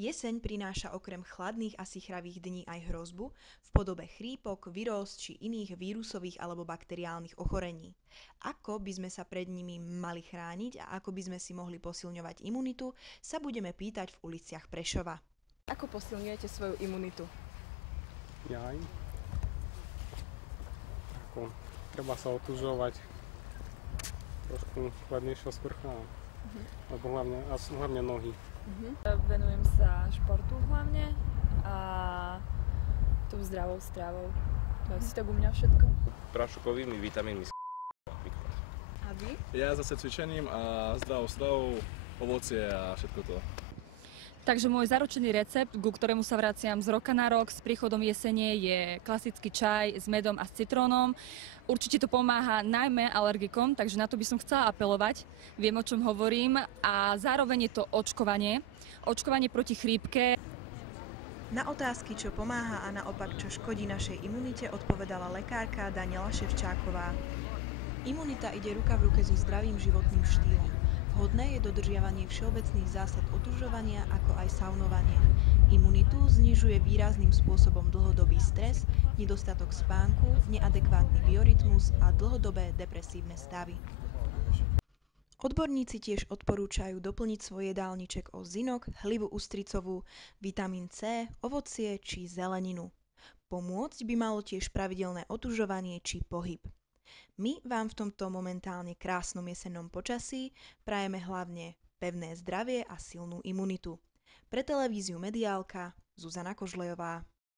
Jeseň prináša okrem chladných a sichravých dní aj hrozbu v podobe chrípok, viróz či iných vírusových alebo bakteriálnych ochorení. Ako by sme sa pred nimi mali chrániť a ako by sme si mohli posilňovať imunitu, sa budeme pýtať v uliciach Prešova. Ako posilňujete svoju imunitu? Jaj. Treba sa otužovať, trošku chladnejšia sprcha, alebo hlavne nohy. Venujem sa športu hlavne a tou zdravou stravou. To je si tak u mňa všetko. Prášokovými vitamínmi napríklad. A vy? Ja zase cvičením a zdravou stravou, ovocie a všetko to. Takže môj zaručený recept, ku ktorému sa vraciam z roka na rok s príchodom jesene, je klasický čaj s medom a s citrónom. Určite to pomáha najmä alergikom, takže na to by som chcela apelovať. Viem, o čom hovorím, a zároveň je to očkovanie. Očkovanie proti chrípke. Na otázky, čo pomáha a naopak, čo škodí našej imunite, odpovedala lekárka Daniela Ševčáková. Imunita ide ruka v ruke so zdravým životným štýlom. Vhodné je dodržiavanie všeobecných zásad otužovania, ako aj saunovanie. Imunitu znižuje výrazným spôsobom dlhodobý stres, nedostatok spánku, neadekvátny biorytmus a dlhodobé depresívne stavy. Odborníci tiež odporúčajú doplniť svoj jedálniček o zinok, hlivu ústricovú, vitamín C, ovocie či zeleninu. Pomôcť by malo tiež pravidelné otužovanie či pohyb. My vám v tomto momentálne krásnom jesennom počasí prajeme hlavne pevné zdravie a silnú imunitu. Pre televíziu Mediálka Zuzana Kožlejová.